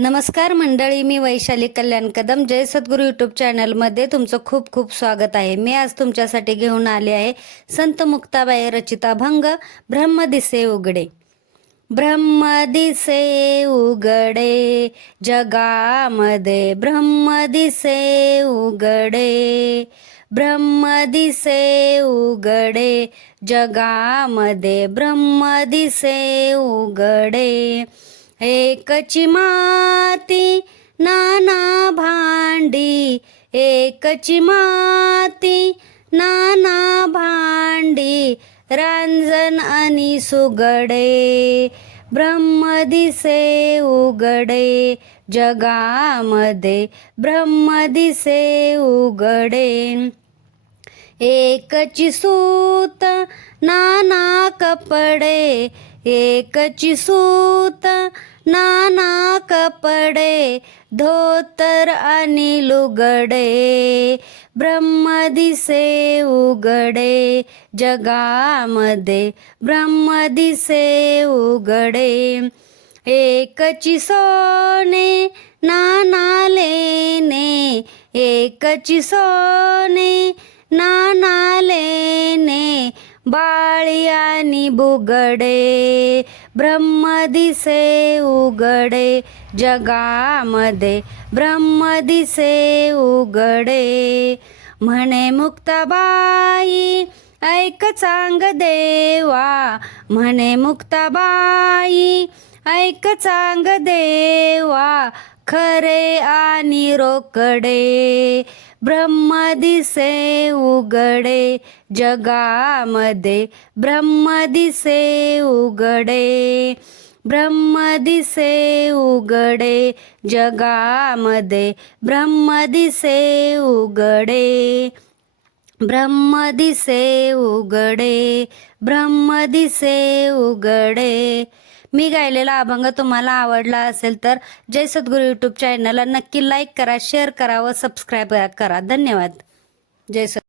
नमस्कार मंडळी मी वैशाली कल्याण कदम. जय सद्गुरू यूट्यूब चॅनलमध्ये तुमचं खूप खूप स्वागत आहे. मी आज तुमच्यासाठी घेऊन आले आहे संत मुक्ताबाई रचिता भंग ब्रह्म दिसे उघडे. ब्रह्म दिसे उघडे जगामध्ये ब्रह्म दिसे उघडे. ब्रह्म दिसे उघडे जगामध्ये ब्रह्म दिसे उघडे. एकची माती नाना भांडी. एकची माती नाना भांडी. रांजन आणि सुगडे ब्रह्म दिसे उघडे जगामध्ये ब्रह्म दिसे उघडे एकची सूत नाना कपडे. एकची सूत नाना कपडे धोतर आणि लुगडे. ब्रह्म दिसे उघडे जगामध्ये ब्रह्म दिसे उघडे. एकची सोने नाना लेने. एकची सोने नाना लेने. बा आणि बुगडे ब्रह्म दिसे उघडे जगामध्ये ब्रह्म दिसे उघडे म्हणे मुक्ताबाई ऐक चांग देवा म्हणे मुक्ताबाई ऐक चांग देवा खरे आणि रोकडे. ब्रह्म दिसे उघडे जगामध्ये ब्रह्म दिसे उघडे. ब्रह्म दिसे उघडे जगामध्ये ब्रह्म दिसे उघडे. ब्रह्म दिसे उघडे ब्रह्म दिसे उघडे. मी गायलेला अभंग तुम्हाला आवडला असेल तर जय सद्गुरू यूट्यूब चॅनलला नक्की लाईक करा शेअर करा व सबस्क्राईब करा. धन्यवाद. जय सद्गुरू.